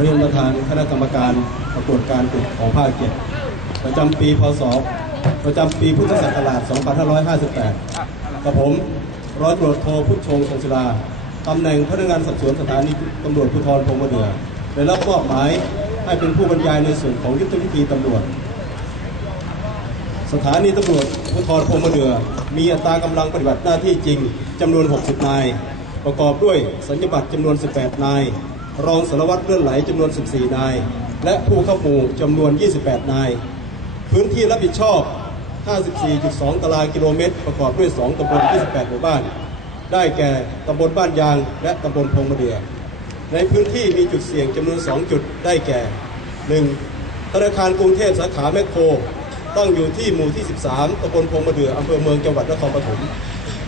เรียนประธานคณะกรรมการประกวดการฝึกของภาคเจ็ดประจำปีพศประจำปีพุทธศักราช 2558 กับผมร้อยตรวจโทพุทชงชงศิลาตำแหน่งพนักงานสอบสวนสถานีตำรวจภูธรพงมเดือได้รับมอบหมายให้เป็นผู้บรรยายในส่วนของยุทธวิธีตำรวจ สถานีตำรวจภูธรพงมเดือ มีอัตรากำลังปฏิบัติหน้าที่จริงจำนวน 60 นาย ประกอบด้วยสัญญบัตรจำนวน 18 นาย รองสารวัตรเลื่อนไหลจำนวน 14 นาย และผู้เข้าหมู่จำนวน 28 นาย พื้นที่รับผิดชอบ 54.2 ตารางกิโลเมตร ประกอบด้วย 2 ตำบล 28 หมู่บ้าน ได้แก่ ตำบลบ้านยาง และตำบลพงมะเดือ ในพื้นที่มีจุดเสี่ยงจำนวน 2 จุด ได้แก่ 1. ธนาคารกรุงเทพสาขาแมคโคร ตั้งอยู่ที่หมู่ที่ 13 ตำบลพงมะเดืออำเภอเมืองจังหวัดนครปฐม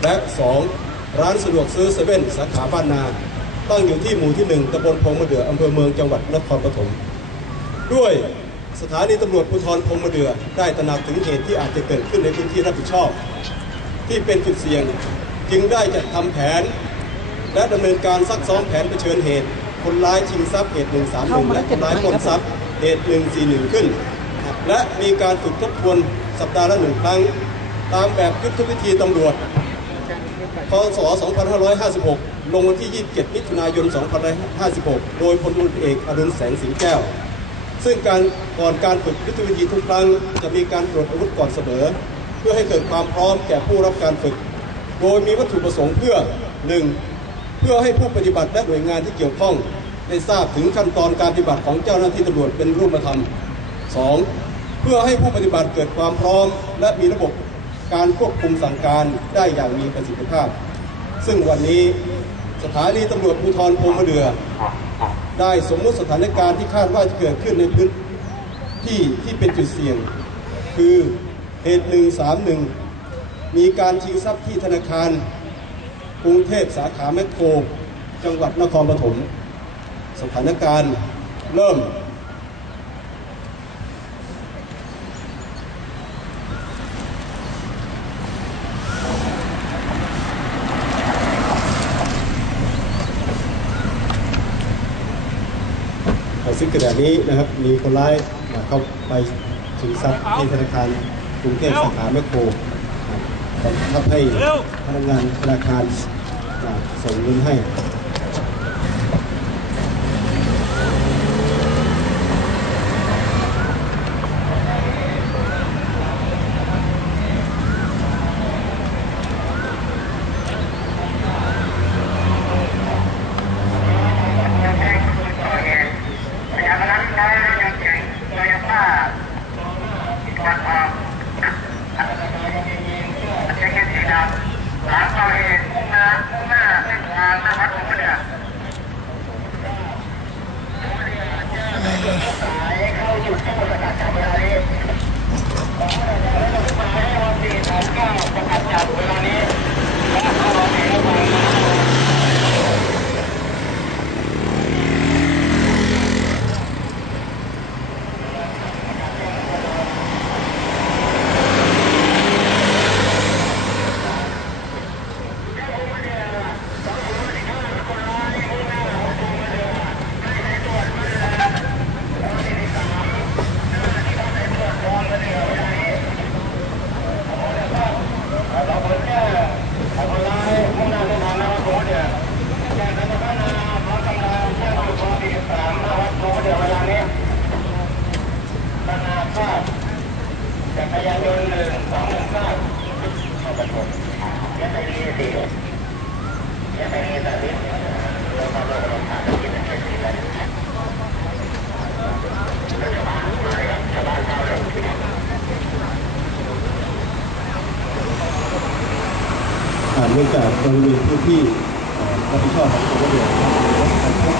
และ 2. ร้านสะดวกซื้อเซเว่นสาขาบ้านนา ตั้งอยู่ที่หมู่ที่ 1ตำบลพงมะเดืออำเภอเมืองจังหวัดนครปฐมด้วยสถานีตำรวจภูธรพงมะเดือได้ตระหนักถึงเหตุที่อาจจะเกิดขึ้นในพื้นที่รับผิดชอบ ที่เป็นจุดเสี่ยงจึงได้จัดทำแผน และดำเนินการซักซ้อมแผนเผชิญเหตุ คนร้ายชิงทรัพย์เหตุ 131และคนร้ายปล้นทรัพย์เหตุ 141 ขึ้น และมีการฝึกทบทวนสัปดาห์ละหนึ่งครั้ง ตามแบบยุทธวิธีตำรวจพศ 2556 ลงวันที่ 27 มิถุนายน 2556 โดยพลตำรวจเอกอดุลแสงสิงแก้ว ซึ่งการก่อนการฝึกยุทธวิธีทุกครั้งจะมีการตรวจอาวุธก่อนเสมอ เพื่อให้เกิดความพร้อมแก่ผู้รับการฝึก โดยมีวัตถุประสงค์เพื่อ 1. เพื่อให้ผู้ปฏิบัติและหน่วยงานที่เกี่ยวข้อง ได้ทราบถึงขั้นตอนการปฏิบัติของเจ้าหน้าที่ตำรวจเป็นรูปธรรม 2. เพื่อให้ผู้ปฏิบัติเกิดความพร้อม และมีระบบการควบคุมสั่งการได้อย่างมีประสิทธิภาพ ซึ่งวันนี้ สถานีตำรวจภูธรพงมะเดือ ได้สมมุติสถานการณ์ที่คาดว่าจะเกิดขึ้นในพื้นที่ที่เป็นจุดเสี่ยง คือเหตุหนึ่งสามีการชิงทรัพย์ที่ธนาคาร กรุงเทพสาขาแมคโคร จังหวัดนครปฐมสถานการณ์เริ่ม ขณะนี้นะครับมีคนร้ายเข้าไปชิงทรัพย์ที่ธนาคารกรุงเทพสาขาแมคโครทำให้พนักงานธนาคารส่งเงินให้ จับความสุขในวันนี้และขอให้เราได้รับความสุขกรยานยนต์หนึ่งสองหนึ่งเก้าเข้าปฐมยะไปรีสี่ยะไปรีสามสิบเราทำเรากำลังผ่านที่นั่นแค่สี่แล้วชาวบ้านมาเลยครับชาวบ้านเข้าเลยอ่าเนื่องจากบริเวณพื้นที่เรับผิดชอบของกรมเรือรถบรรทุก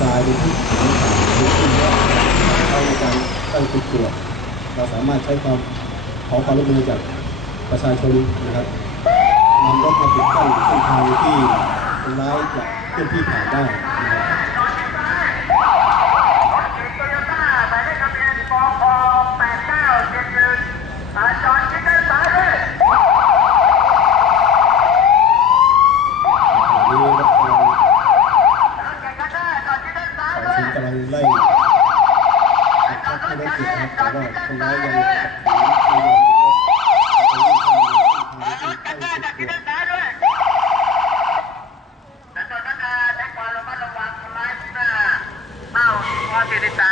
ทรายในที่สูงต่างพื้นที่และเข้าในการตั้งจุดตรวจเราสามารถใช้ความขอความร่วมมือจากประชาชนนะครับ นำรถมาติดตั้งเส้นทางที่คนร้ายจะเคลื่อนที่ผ่านได้นะครับ secretario.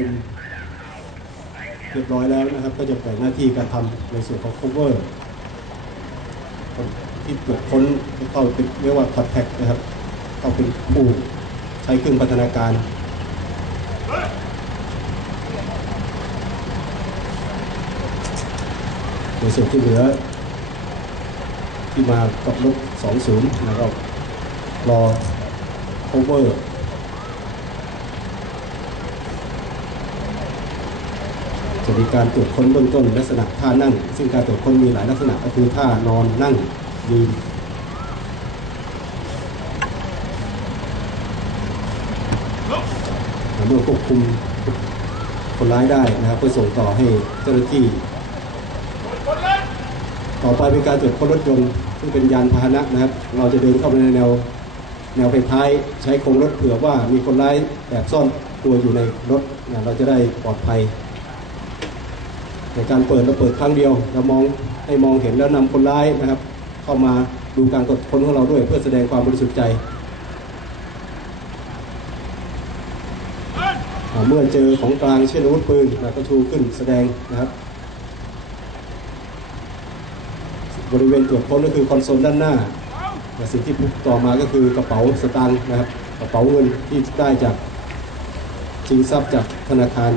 ุมเรียบร้อยแล้วนะครับ ก็จะแบ่งหน้าที่การทำในส่วนของ cover ที่ตรวจค้นเข้าเป็นเรียกว่า contact นะครับเข้าเป็นผู้ใช้เครื่องพัฒนาการในส่วนที่เหลือ ที่มากับรถ20 นะครับรอ cover จะมีการตรวจค้นเบื้องต้นลักษณะท่านั่ง ซึ่งการตรวจค้นมีหลายลักษณะก็คือท่านอนนั่งยืนเมื่อควบคุมคนร้ายได้นะครับเพื่อส่งต่อให้เจ้าหน้าที่ ต่อไปเป็นการตรวจค้นรถยนต์ซึ่งเป็นยานพาหนะนะครับ เราจะเดินเข้าไปในแนวแนวไฟท้ายใช้โครงรถเผื่อว่ามีคนร้ายแอบซ่อนตัวอยู่ในรถนะเราจะได้ปลอดภัย ในการเปิดเราเปิดครั้งเดียวเรามองให้มองเห็นแล้วนำคนร้ายนะครับ เข้ามาดูการตรวจค้นของเราด้วยเพื่อแสดงความบริสุทธิ์ใจ เมื่อเจอของกลางเช่นอาวุธปืนเราก็ชูขึ้นแสดงนะครับบริเวณตรวจค้นก็คือคอนโซลด้านหน้าสิ่งที่ต่อมาก็คือกระเป๋าสตางค์นะครับกระเป๋าเงินที่ได้จากชิงทรัพย์จากธนาคาร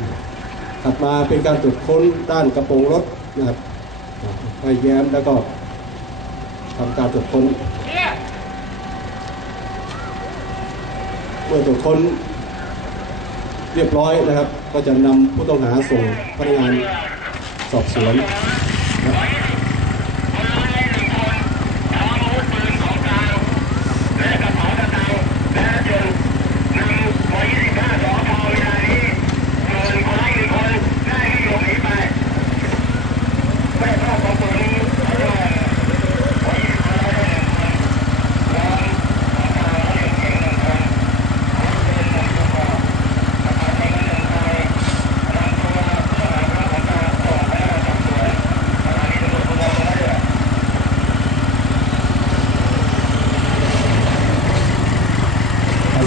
ถัดมาเป็นการตรวจค้นด้านกระโปรงรถนะครับไอ้แย้มแล้วก็ทำการตรวจค้น เมื่อตรวจค้นเรียบร้อยนะครับ ก็จะนำผู้ต้องหาส่งพนักงานสอบสวนนะครับ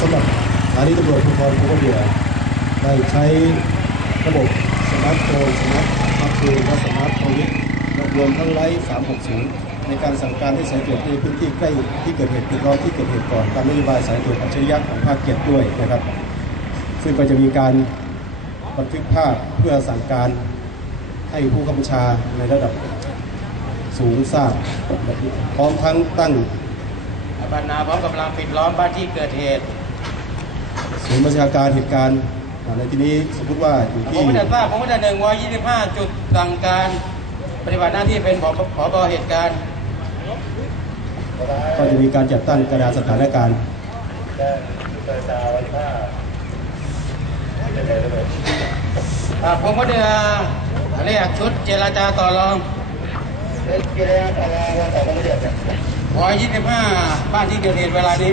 สำหรับสถานีตำรวจภูธรภูกระเบียได้ใช้ ระบบสมาร์ทโฟนสมาร์ทอัพทูและสมาร์ทโฟนิกรวมทั้งไลท์360 ในการสั่งการให้สายตรวจในพื้นที่ใกล้ที่เกิดเหตุติดล้อมที่เกิดเหตุก่อนตามนโยบายสายตรวจอัจฉริยะของภาคเจ็ดด้วยนะครับ ซึ่งก็จะมีการบันทึกภาพเพื่อสั่งการให้ผู้กำกับชาในระดับสูงทราบพร้อมทั้งตั้งบรรณาพร้อมกำลังปิดล้อมบ้านที่เกิดเหตุศูนย์บัญชาการเหตุการณ์อ่า ในที่นี้สมมติว่าอยู่ผที่มไม่ได้ทราบผมไม่ได้หนึ่งวยี่สิบห้าจุดสั่งการปฏิบัติหน้าที่เป็นผบผบเหตุการณ์ก็จะมีการจัดตั้งกระดานสถานการณ์อ่าผมก็ได้เรียกชุดเจรจาต่อรองวยี่สิบห้าบ้านที่เกิดเหตุเวลานี้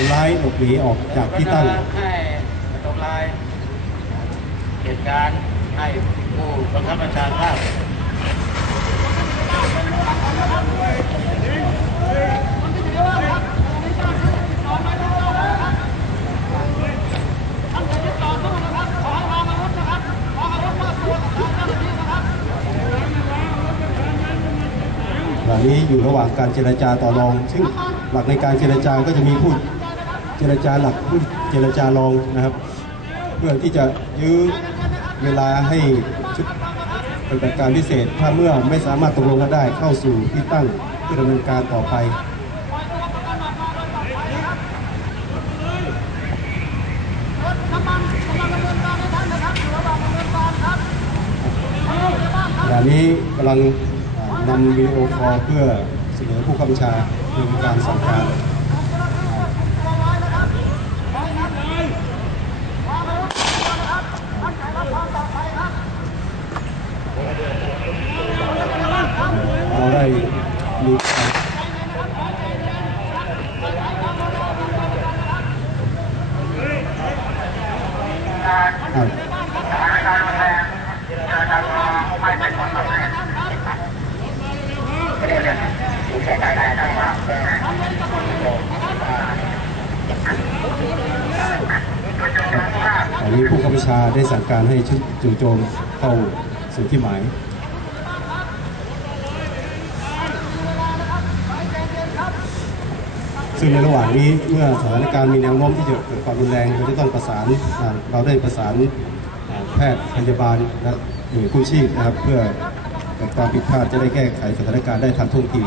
คนร้ายหลบหนีออกจากที่ตั้งให้ทำลายเหตุการณ์ให้ผู้บังคับบัญชาทราบขณะนี้อยู่ระหว่างการเจรจาต่อรอง ซึ่งหลักในการเจรจาก็จะมีผู้ เจรจาหลักเจรจารองนะครับ เพื่อที่จะยื้อเวลาให้ชุดปฏิบัติการพิเศษ ถ้าเมื่อไม่สามารถตกลงกันได้เข้าสู่ที่ตั้งเพื่อดำเนินการต่อไปขณะนี้กำลังนำวิดีโอคอลเพื่อเสนอผู้กำชาเพื่อการสั่งการเราได้มีการ อันนี้ผู้กำกับชาได้สั่งการให้ชุดจู่โจมเข้าสู่ที่หมาย ซึ่งในระหว่างนี้เมื่อสถานการณ์มีแนวโน้มที่จะเกิดความรุนแรงเราจะต้องประสานเราได้ประสานแพทย์พยาบาลและหน่วยกู้ชีพนะครับ เพื่อเกิดความผิดพลาดจะได้แก้ไขสถานการณ์ได้ทันท่วงที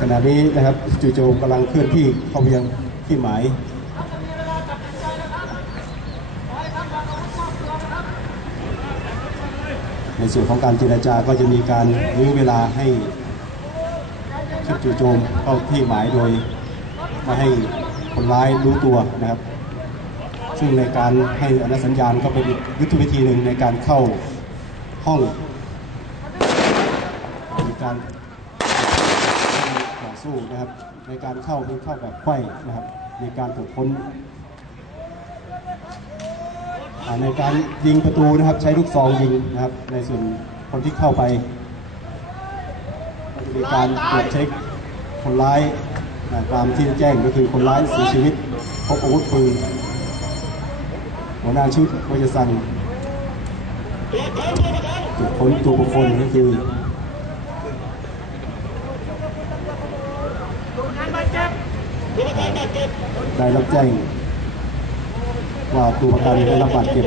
ขณะนี้นะครับจู่โจมกำลังเคลื่อนที่เข้าไปยังที่หมาย ในส่วนของการเจรจาก็จะมีการยื้อเวลาให้ชุดจู่โจมเข้าที่หมายโดยไม่ให้คนร้ายรู้ตัวนะครับ ซึ่งในการให้อนุสัญญาณก็เป็นยุทธวิธีหนึ่งในการเข้าห้องมีการต่อสู้นะครับ ในการเข้าเป็นเข้าแบบไขว้นะครับมีการตรวจค้น ในการยิงประตูนะครับ ใช้ลูกซองยิงนะครับ ในส่วนคนที่เข้าไปจะมีการตรวจเช็คคนร้ายตามที่แจ้งก็คือคนร้ายเสียชีวิตพบอาวุธปืนหัวหน้าชุดก็จะสั่งตรวจค้นตัวบุคคลก็คือได้รับแจ้ง ว่าตัวประกันได้รับบาดเจ็บ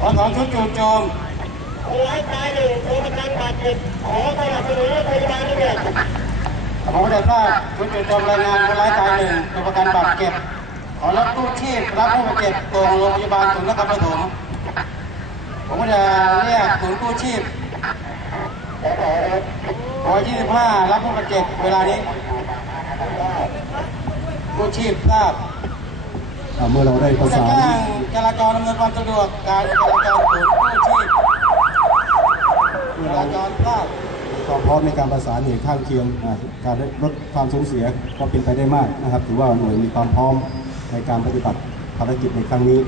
ขอของชุดจู่โจมคนร้ายตายหนึ่งตัวประกันบาดเจ็บขอสนับสนุนรถพยาบาลด้วยผมได้ทราบชุดจู่โจมรายงานคนร้ายตายหนึ่งตัวประกันบาดเจ็บขอรับตู้ชีพรับผู้บาดเจ็บส่งโรงพยาบาลศูนย์นครปฐมผมก็จะเรียกศูนย์กู้ชีพร้อยยี่สิบห้ารับผู้บาดเจ็บเวลานี้กู้ชีพทราบอ่า เมื่อเราได้ประสานแจ้งจราจรอำนวยความสะดวกการจราจรศูนย์กู้ชีพจราจรทราบความพร้อมในการประสานเหตุข้างเคียงการลดความสูญเสียก็เป็นไปได้มากนะครับ ถือว่าหน่วยมีความพร้อมในการปฏิบัติภารกิจในครั้งนี้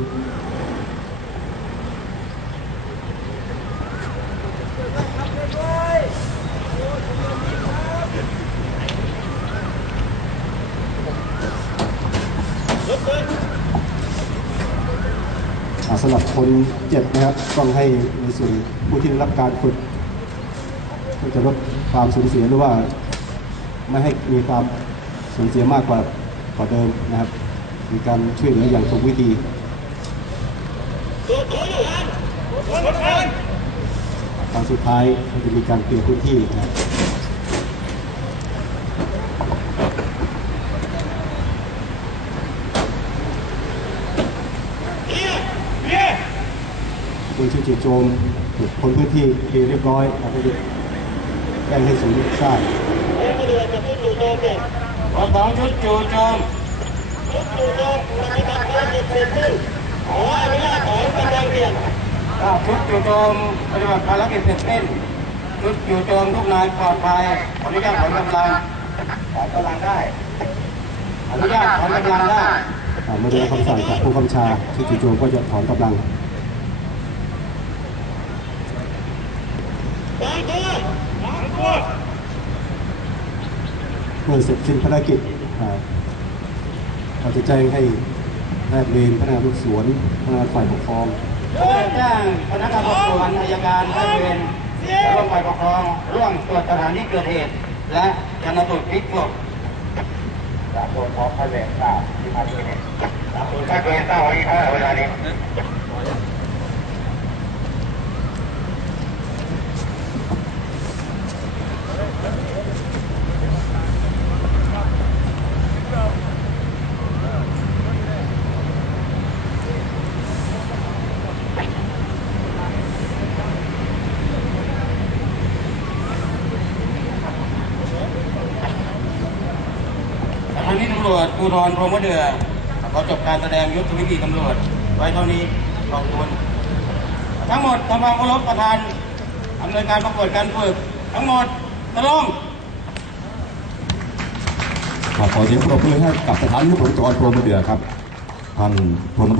อ่าสำหรับ คนเจ็บนะครับต้องให้ในส่วนผู้ที่ได้รับการฝึกเพื่อจะลดความสูญเสียหรือว่า ไม่ให้มีความสูญเสียมากกว่ากว่าเดิมนะครับ มีการช่วยเหลืออย่างถูกวิธีตอนสุดท้ายก็จะมีการเปลี่ยนพื้นที่นะครับโดยชุด จู่โจมถูกพ้นพื้นที่เคลียร์เรียบร้อยแล้วก็จะแจ้งให้ศูนย์ทราบขอของชุดจู่โจมอ่าชุดจู่โจมปฏิบัติภารกิจเสร็จสิ้นชุดอยู่โจมทุกนายปลอดภัยขออนุญาตถอนกำลังถอนกำลังได้อนุญาตถอนกำลังได้อ่าเมื่อได้คำสั่งจากผู้กำชาที่จู่โจมก็จะถอนกำลัง เมื่อเสร็จสิ้นภารกิจอ่าเราจะแจ้งให้แพทย์เวรพนักงานสอบสวนพนักงานฝ่ายปกครองก็ได้แจ้งพนักงานสอบสวนอัยการแพทย์เวรและร่วมฝ่ายปกครองร่วมตรวจสถานที่เกิดเหตุ และชันสูตรพลิกศพจากโดนพร้อมพระเวรทราบที่มาที่นี่จากโดนพระเวรทราบวันนี้เวลานี้ สถานีตำรวจ ภูธรโรหมเดือขอจบการแสดงยุทธวิธีตำรวจ ไว้เท่านี้ขอบคุณ ทั้งหมดทำความเคารพประธานอำนวยการประกวดการฝึก ทั้งหมดตะลงขอเสียงปรบมือให้กับสถานีตำรวจจรพรหมเดือครับท่านพลตรวจ